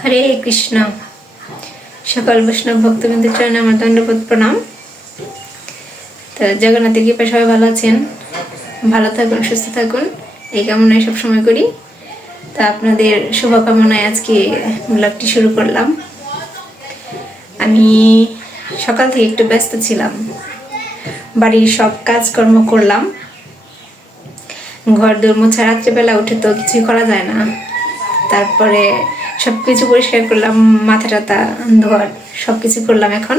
হরে কৃষ্ণ। সকল বৈষ্ণব ভক্তবৃন্দের চরণে আমার দণ্ডবোধ প্রণাম। তো জগন্নাথের কৃপা সবাই ভালো আছেন। ভালো থাকুন, সুস্থ থাকুন। এই কামনায় সবসময় করি। তা আপনাদের শুভকামনায় আজকে ব্লগটি শুরু করলাম। আমি সকাল থেকে একটু ব্যস্ত ছিলাম। বাড়ির সব কাজকর্ম করলাম। ঘর দৌড় মোছা রাত্রেবেলা উঠে তো কিছুই করা যায় না। তারপরে সব কিছু পরিষ্কার করলাম, মাথা টাথা, ধোয়ার সব কিছু করলাম এখন।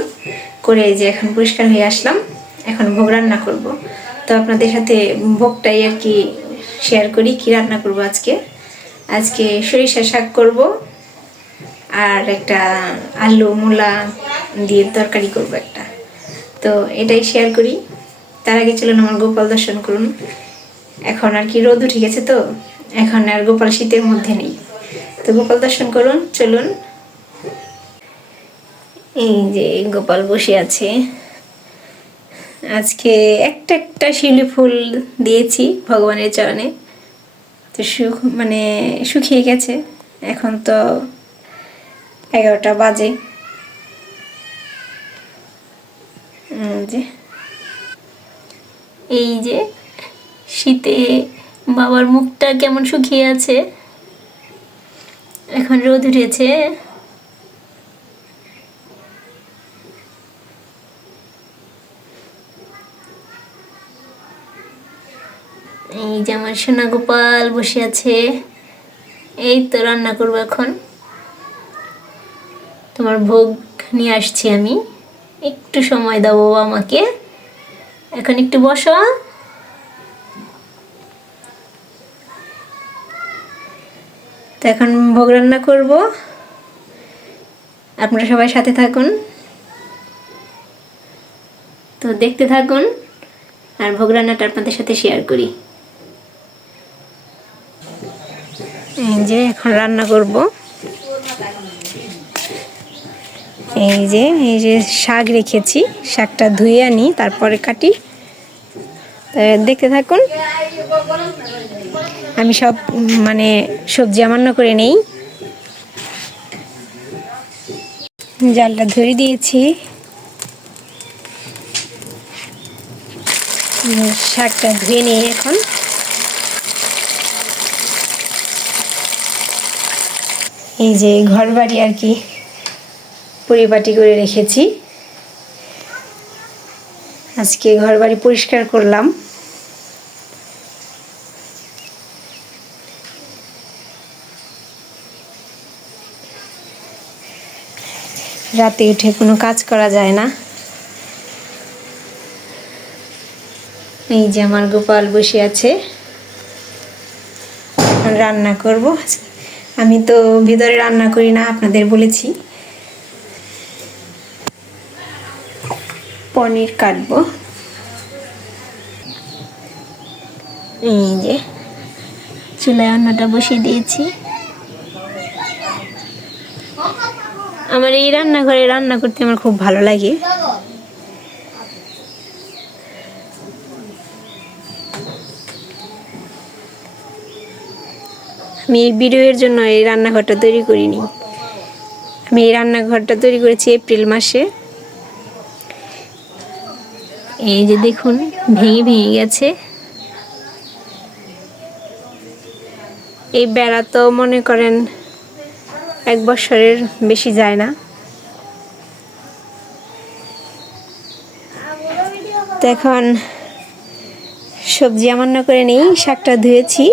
করে যে এখন পরিষ্কার হয়ে আসলাম। এখন ভোগ রান্না করব। তো আপনাদের সাথে ভোগটাই আর কি শেয়ার করি, কি রান্না করব আজকে? আজকে সরিষা শাক করব আর একটা আলু, মূলা দিয়ে তরকারি করব একটা। তো এটাই শেয়ার করি। তার আগে চলুন আমার গোপাল দর্শন করুন। এখন আর কি রোদ উঠে গেছে তো? এখন আর গোপাল শীতের মধ্যে নেই। তো গোপাল দর্শন করুন, চলুন। এই যে গোপাল বসে আছে। আজকে একটা একটা শিউলি ফুল দিয়েছি ভগবানের চরণে। তো সুখ মানে শুকিয়ে গেছে। এখন তো এগারোটা বাজে। যে। এই যে শীতে বাবার মুখটা কেমন শুকিয়ে আছে? এখন রোদ উঠেছে। এই যে আমার সোনা গোপাল বসে আছে। এই তো রান্না করব এখন। তোমার ভোগ নিয়ে আসছি আমি। একটু সময় দাও আমাকে। এখন একটু বসো তো এখন ভোগ রান্না করব। আপনারা সবাই সাথে থাকুন। তো দেখতে থাকুন আর ভোগ রান্নাটা আপনাদের সাথে শেয়ার করি। এই যে এখন রান্না করব। এই যে এই যে শাক রেখেছি, শাকটা ধুয়ে আনি, তারপরে কাটি। দেখতে থাকুন। আমি সব মানে সবজি আমান্য করে নেই। জালটা ধরে দিয়েছি। শাকটা ধুয়ে নিই এখন। এই যে ঘর বাড়ি আর কি পরিপাটি করে রেখেছি। আজকে ঘর বাড়ি পরিষ্কার করলাম। রাতে উঠে কোনো কাজ করা যায় না। এই যে আমার গোপাল বসে আছে। রান্না করব। আমি তো ভিতরে রান্না করি না, আপনাদের বলেছি। পনির কাটবো। এই যে চুলায় অন্নটা বসিয়ে দিয়েছি। আমার এই রান্নাঘরে রান্না করতে আমার খুব ভালো লাগে। আমি এই ভিডিওর জন্য এই রান্নাঘরটা তৈরি করিনি। আমি এই রান্নাঘরটা তৈরি করেছি এপ্রিল মাসে। এই যে দেখুন, ভেঙে ভেঙে গেছে। এই বেড়া তো মনে করেন এক বছরের বেশি যায় না। তো এখন সবজি আমান্য করে নেই, শাকটা ধুয়েছি।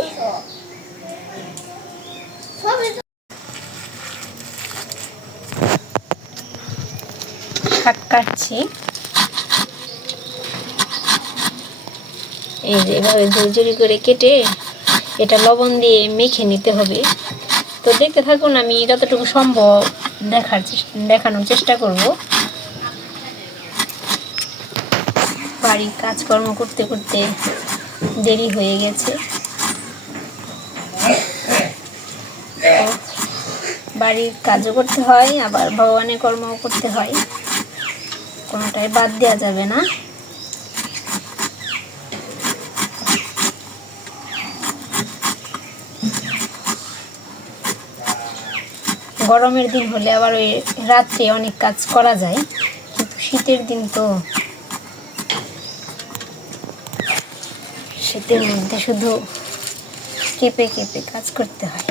শাক কাটছি। এই যে এভাবে ঝুরঝুরি করে কেটে এটা লবণ দিয়ে মেখে নিতে হবে। তো দেখতে থাকুন, আমি যতটুকু সম্ভব দেখার দেখানোর চেষ্টা করব। বাড়ির কাজকর্ম করতে করতে দেরি হয়ে গেছে। বাড়ির কাজও করতে হয়, আবার ভগবানের কর্মও করতে হয়। কোনোটাই বাদ দেওয়া যাবে না। গরমের দিন হলে আবার ওই রাত্রে অনেক কাজ করা যায়, কিন্তু শীতের দিন তো শীতের মধ্যে শুধু কেঁপে কেঁপে কাজ করতে হয়।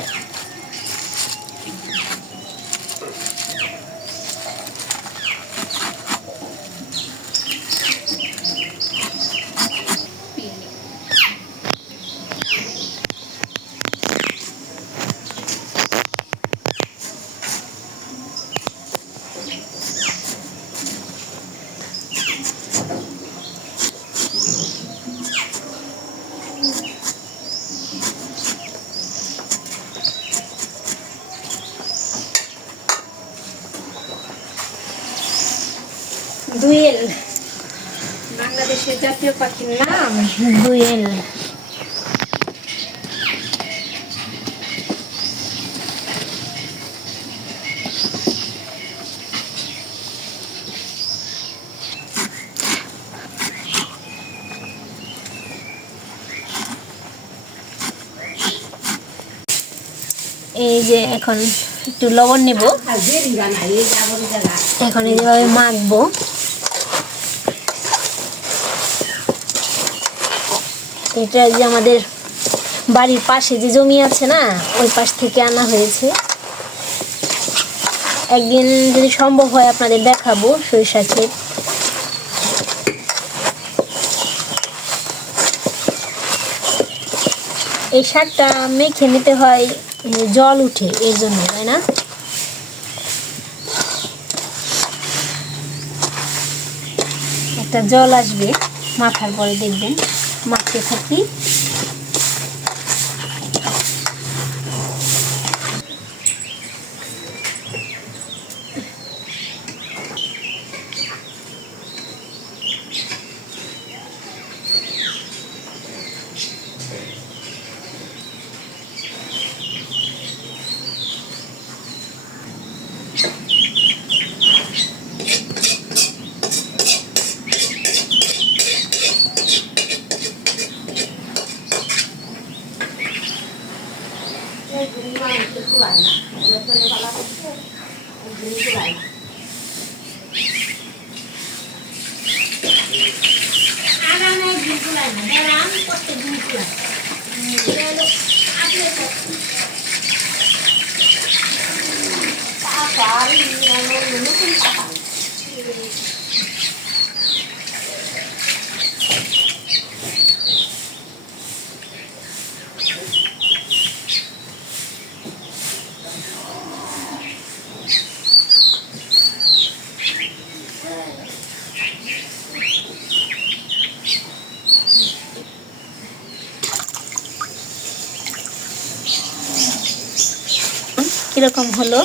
দুয়েল। বাংলাদেশের জাতীয় পাখির নাম? দুয়েল। এই যে এখন একটু লবণ নেব। এখন এইভাবে মাখবো। এটা যে আমাদের বাড়ির পাশে যে জমি আছে না, ওই পাশ থেকে আনা হয়েছে। একদিন যদি সম্ভব হয় আপনাদের দেখাবো সরিষা ক্ষেত। এই শাকটা মেখে নিতে হয় জল উঠে এর জন্য, তাই না? একটা জল আসবে, মাথার পরে দেখবেন। মাখতে থাকি কীরকম হলো?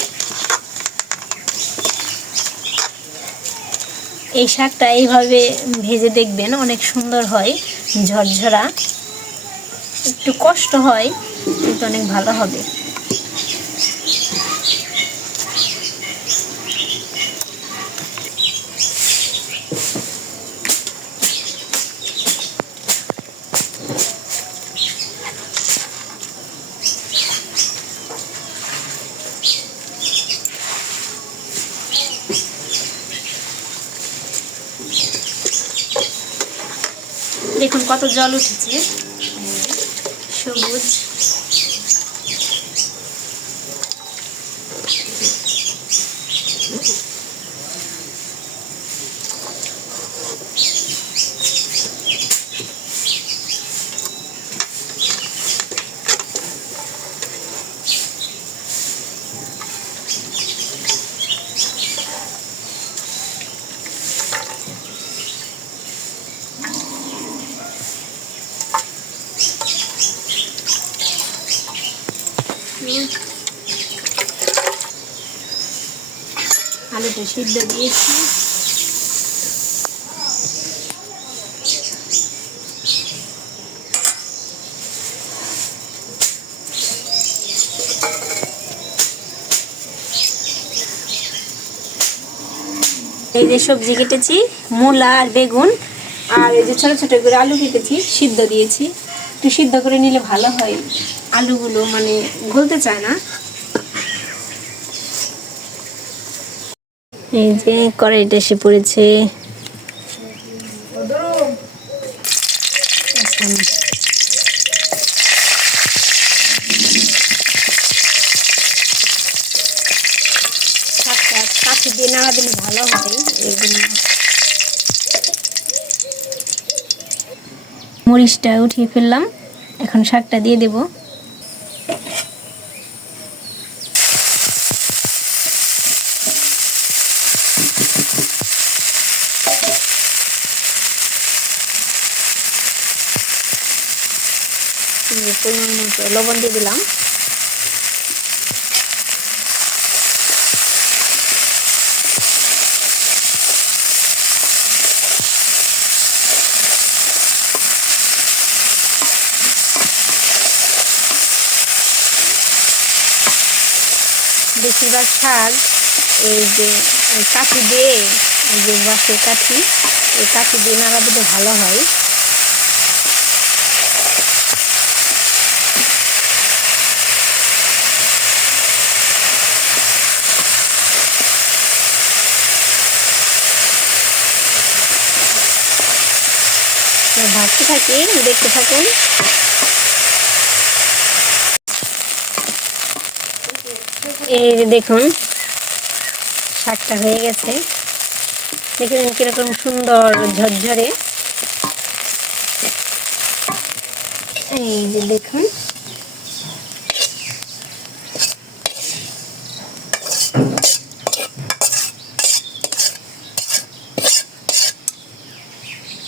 এই শাকটা এইভাবে ভেজে দেখবেন অনেক সুন্দর হয়, ঝরঝরা। একটু কষ্ট হয়, কিন্তু অনেক ভালো হবে। দেখুন কত জল উঠেছে সবুজ সিদ্ধ দিয়েছি। এই যে সবজি কেটেছি, মূলা আর বেগুন, আর এই যে ছোট ছোট করে আলু কেটেছি, সিদ্ধ দিয়েছি। একটু সিদ্ধ করে নিলে ভালো হয়। আলুগুলো মানে গলতে চায় না। এই যে কড়াইটা এসে পড়েছে। শাকটা কাঠি দিয়ে নাড়া দিলে ভালো হয় এই জন্য। মরিচটা উঠিয়ে ফেললাম এখন শাকটা দিয়ে দেব। লবণ দিয়ে দিলাম। বেশিরভাগ শাক এই যে কাঠি দিয়ে যে বাঁশের কাঠি, এই কাঠি দিয়ে নাড়া দিলে ভালো হয়। ভাজতে থাকি, দেখতে থাকুন। এই যে দেখুন, শাকটা হয়ে গেছে। দেখুন কীরকম সুন্দর ঝরঝরে। এই যে দেখুন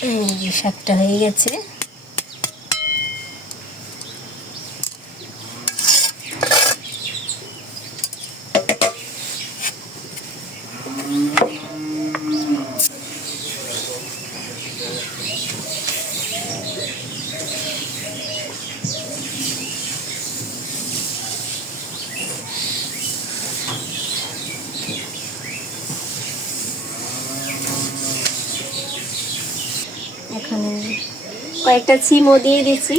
এই যে শাকটা হয়ে গেছে। কয়েকটা চিমও দিয়ে দিচ্ছি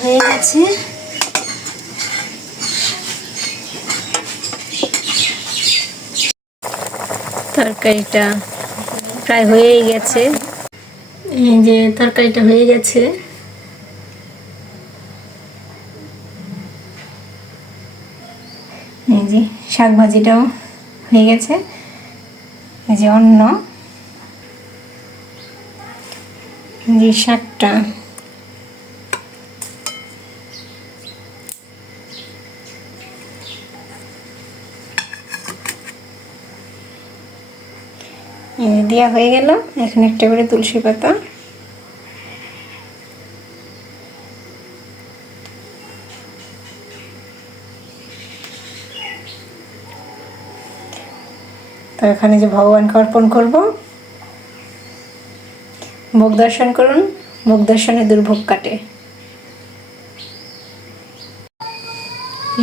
হয়ে গেছে। তরকারিটা প্রায় হয়েই গেছে। এই যে তরকারিটা হয়ে গেছে। এই যে শাক ভাজিটাও হয়ে গেছে। এই যে অন্য যে শাকটা। দেওয়া হয়ে গেল। এখন একটা করে তুলসী পাতা। তো এখানে যে ভগবানকে অর্পণ করব, ভোগ দর্শন করুন, ভোগ দর্শনে দুর্ভোগ কাটে।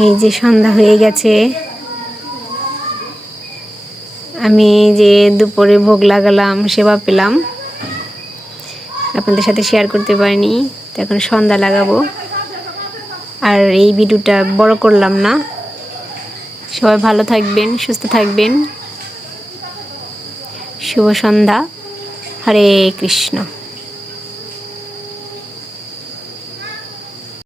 এই যে সন্ধ্যা হয়ে গেছে। আমি যে দুপুরে ভোগ লাগালাম, সেবা পেলাম। আপনাদের সাথে শেয়ার করতে পারিনি, তো এখন সন্ধ্যা লাগাবো। আর এই ভিডিওটা বড় করলাম না। সবাই ভালো থাকবেন, সুস্থ থাকবেন। শুভ সন্ধ্যা। হরে কৃষ্ণ।